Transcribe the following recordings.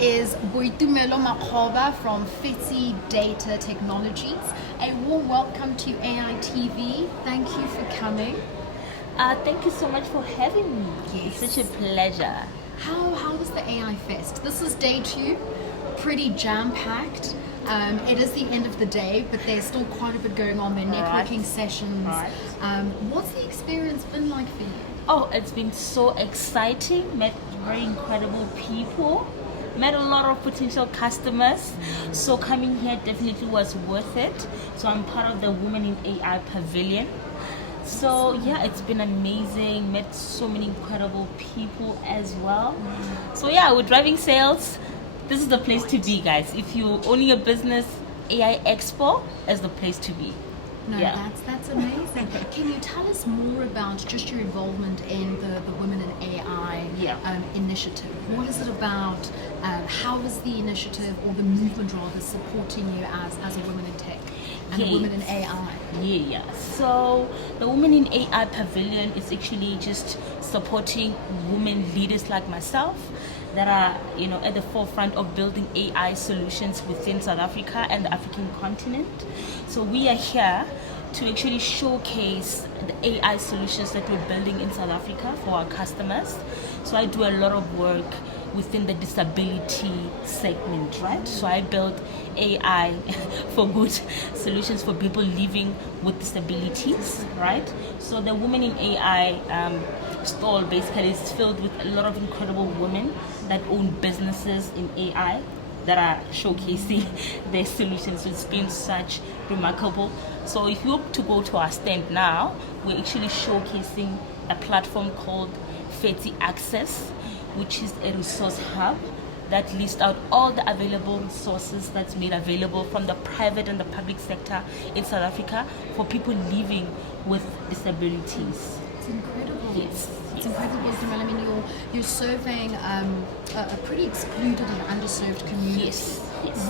is Boitumelo Makgoba from Fetsi Data Technologies. A warm welcome to AI TV. Thank you for coming. Thank you so much for having me. Yes. It's such a pleasure. How was the AI Fest? This is day 2, pretty jam-packed. It is the end of the day, but there's still quite a bit going on. There are networking sessions. Right. What's the experience been like for you? Oh, it's been so exciting. Met very incredible people. Met a lot of potential customers. So coming here definitely was worth it. So I'm part of the Women in AI Pavilion. So yeah, it's been amazing. Met so many incredible people as well. So yeah, we're driving sales. This is the place to be, guys. If you own a business, AI Expo is the place to be. No, Yeah. that's amazing. Can you tell us more about just your involvement in the Women in AI initiative? What is it about? How is the initiative, or the movement rather, supporting you as a woman in tech and a woman in AI? Yeah. So the Women in AI Pavilion is actually just supporting women leaders like myself that are, at the forefront of building AI solutions within South Africa and the African continent. So we are here to actually showcase the AI solutions that we're building in South Africa for our customers. So I do a lot of work within the disability segment, right? So I build AI for good solutions for people living with disabilities, right? So the Women in AI stall basically is filled with a lot of incredible women that own businesses in AI that are showcasing their solutions. It's been such remarkable. So if you were to go to our stand now, we're actually showcasing a platform called Fetsi Access, which is a resource hub that lists out all the available resources that's made available from the private and the public sector in South Africa for people living with disabilities. It's incredible. Yes. It's incredible, Boitumelo. I mean, you're serving a pretty excluded and underserved community. Yes.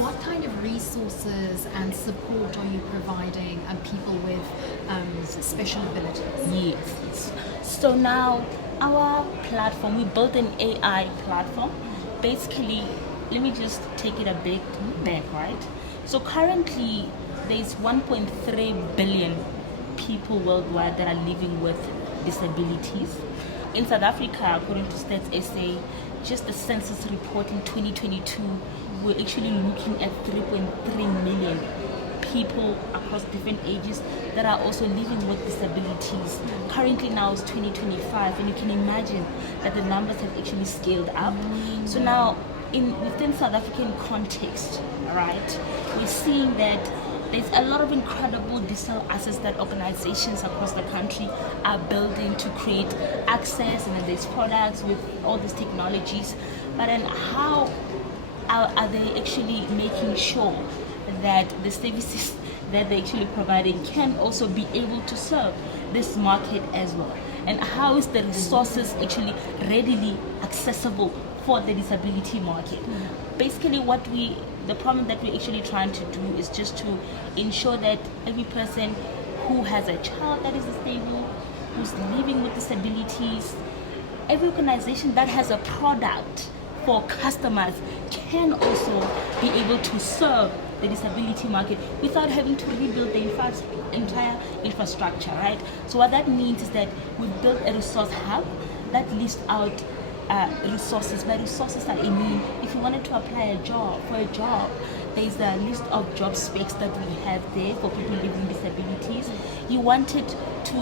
What kind of resources and support are you providing people with special abilities? Yes. So now our platform, we built an AI platform. Basically, let me just take it a bit back, right? So currently, there's 1.3 billion people worldwide that are living with disabilities. In South Africa, according to Stats SA, just the census report in 2022, we're actually looking at 3.3 million people across different ages that are also living with disabilities. Currently now it's 2025, and you can imagine that the numbers have actually scaled up. So now within South African context, right, we're seeing that there's a lot of incredible digital assets that organizations across the country are building to create access, and then there's products with all these technologies. But then how are they actually making sure that the services that they're actually providing can also be able to serve this market as well? And how is the resources actually readily accessible for the disability market? Basically, the problem that we're actually trying to do is just to ensure that every person who has a child that is disabled, who's living with disabilities, every organization that has a product for customers can also be able to serve the disability market without having to rebuild the entire infrastructure, right? So what that means is that we've built a resource hub that lists out resources. By resources, I mean if you wanted to apply for a job, there's a list of job specs that we have there for people living with disabilities. You wanted to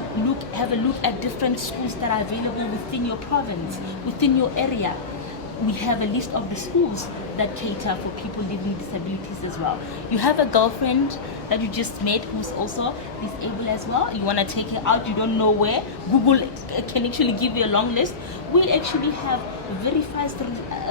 have a look at different schools that are available within your province, within your area. We have a list of the schools that cater for people living with disabilities as well. You have a girlfriend that you just met who's also disabled as well. You want to take her out, you don't know where. Google can actually give you a long list. We actually have verified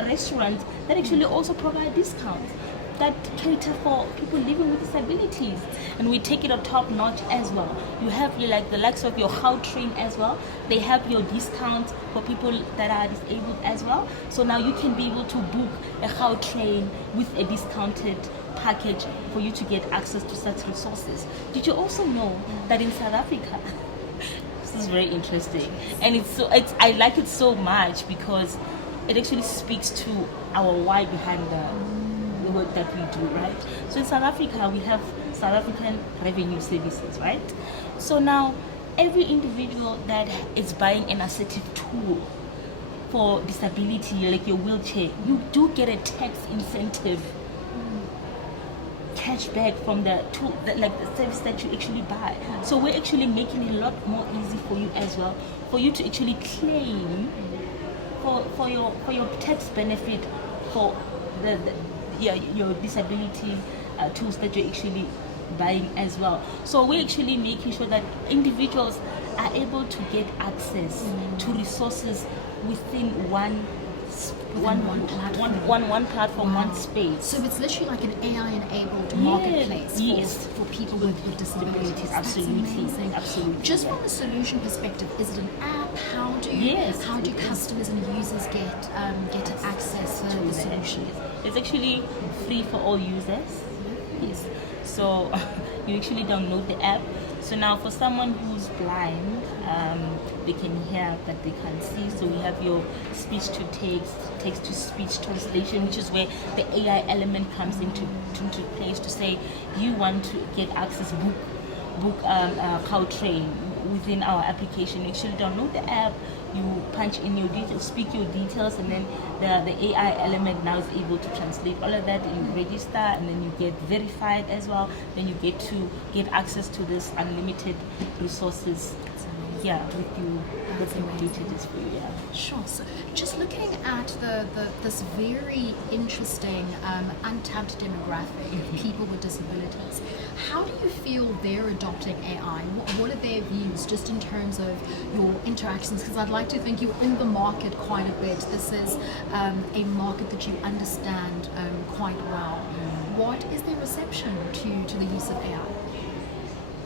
restaurants that actually also provide discounts that cater for people living with disabilities, and we take it a top notch as well. You have like the likes of your Train as well. They have your discounts for people that are disabled as well. So now you can be able to book a Train with a discounted package for you to get access to such resources. Did you also know that in South Africa, this is very interesting, and I like it so much because it actually speaks to our why behind the work that we do, right? So in South Africa, we have South African Revenue Services, right? So now, every individual that is buying an assistive tool for disability, like your wheelchair, you do get a tax incentive cashback from the tool, the service that you actually buy. So we're actually making it a lot more easy for you as well, for you to actually claim for your tax benefit for your disability tools that you're actually buying as well. So we're actually making sure that individuals are able to get access to resources within one platform, one space. So it's literally like an AI-enabled marketplace for people with disabilities. Absolutely. That's amazing. Absolutely. Just from a solution perspective, is it an app? How do customers and users get to access the solution? It's actually free for all users. Yes. So you actually download the app. So now for someone who's blind, they can hear but they can't see. So we have your speech to text to speech translation, which is where the AI element comes into place to say you want to get access, book Caltrain within our application. You actually download the app, you punch in your details, speak your details, and then the AI element now is able to translate all of that, and you register, and then you get verified as well. Then you get to get access to this unlimited resources. Yeah, with you, that's included is for you. Yeah. Sure. So, just looking at this very interesting untapped demographic of people with disabilities, how do you feel they're adopting AI? What are their views, just in terms of your interactions? Because I'd like to think you're in the market quite a bit. This is a market that you understand quite well. What is their reception to the use of AI?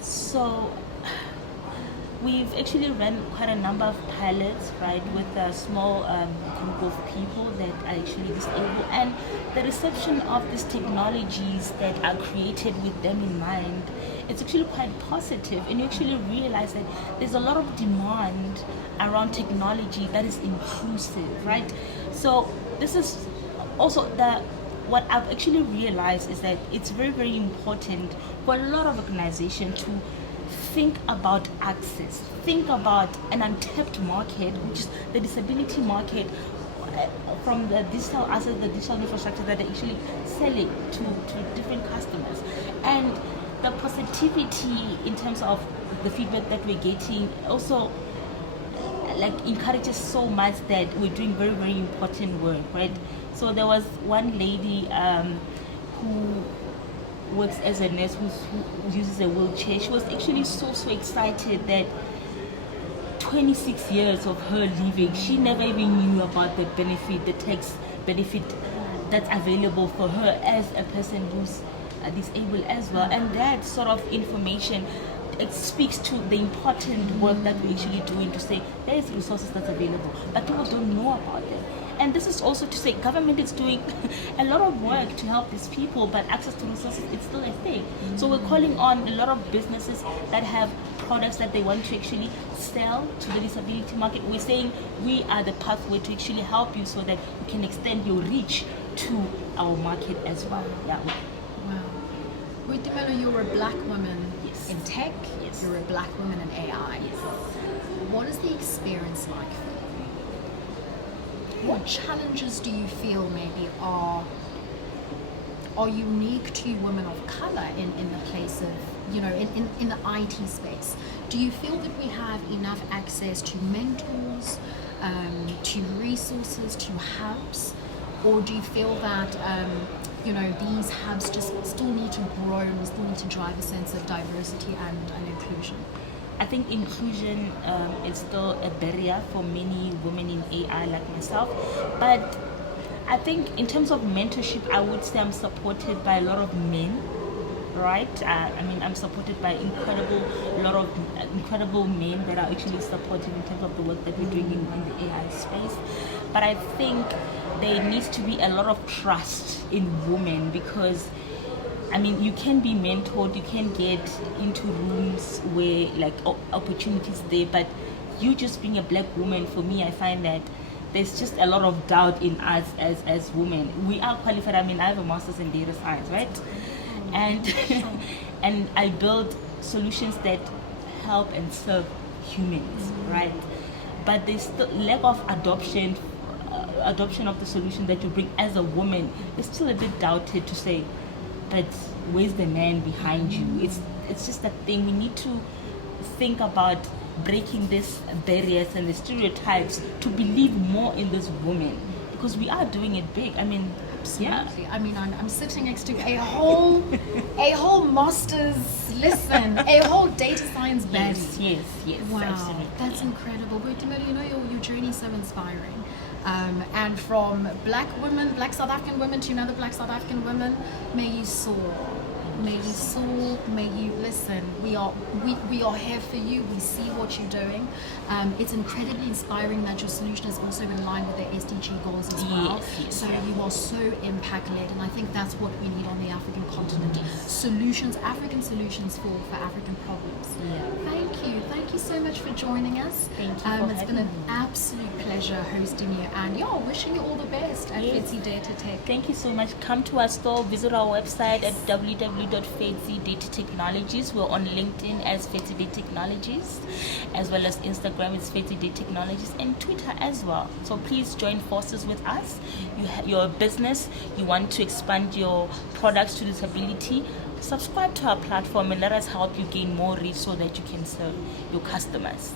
So, we've actually run quite a number of pilots, right, with a small group of people that are actually disabled, and the reception of these technologies that are created with them in mind, it's actually quite positive, and you actually realize that there's a lot of demand around technology that is inclusive, right? So this is also what I've actually realized is that it's very, very important for a lot of organizations to think about access, think about an untapped market, which is the disability market, from the digital assets, the digital infrastructure that they're actually selling to different customers. And the positivity in terms of the feedback that we're getting also encourages so much that we're doing very, very important work, right? So there was one lady who works as a nurse who uses a wheelchair. She was actually so excited that 26 years of her living, she never even knew about the tax benefit that's available for her as a person who's disabled as well. And that sort of information, it speaks to the important work that we're actually doing to say there is resources that's available, but people don't know about them. And this is also to say government is doing a lot of work to help these people, but access to resources, it's still a thing. So we're calling on a lot of businesses that have products that they want to actually sell to the disability market. We're saying we are the pathway to actually help you so that you can extend your reach to our market as well. Yeah. Wow. Boitumelo, you're a black woman in tech. Yes. You're a black woman in AI. Yes. What is the experience like for you? What challenges do you feel maybe are unique to women of color in the place of, in the IT space? Do you feel that we have enough access to mentors, to resources, to hubs? Or do you feel that, these hubs just still need to grow and still need to drive a sense of diversity and inclusion? I think inclusion is still a barrier for many women in AI like myself. But I think in terms of mentorship, I would say I'm supported by a lot of men, right? I'm supported by a lot of incredible men that are actually supportive in terms of the work that we're doing in the AI space. But I think there needs to be a lot of trust in women, because you can be mentored, you can get into rooms where opportunities there, but you just being a black woman, for me, I find that there's just a lot of doubt in us as women. We are qualified. I mean, I have a master's in data science, right? And and I build solutions that help and serve humans, right? But there's still lack of adoption of the solution that you bring as a woman. It's still a bit doubted to say, but where's the man behind you? It's just a thing. We need to think about breaking these barriers and the stereotypes to believe more in this woman, because we are doing it big. I mean, absolutely. I mean, I'm sitting next to a whole master's, a whole data science baddie. Yes, wow, absolutely. That's incredible. Boitumelo, you know, your journey is so inspiring. And from black South African women to another black South African woman, may you soar. May you soar, may you listen. We are here for you. We see what you're doing. It's incredibly inspiring that your solution is also in line with the SDG goals as well. Yes. So you are so impact-led, and I think that's what we need on the African continent. Solutions, African solutions for African problems. Yeah. Thank you so much for joining us. Thank you for it's been an absolute pleasure hosting you, and wishing you all the best at Fetsi Data Tech. Thank you so much. Come to our store, visit our website at www.Fetsi Data Technologies. We're on LinkedIn as Fetsi Data Technologies, as well as Instagram it's Fetsi Data Technologies, and Twitter as well. So please join forces with us. You're a business, you want to expand your products to disability, subscribe to our platform and let us help you gain more reach so that you can serve your customers.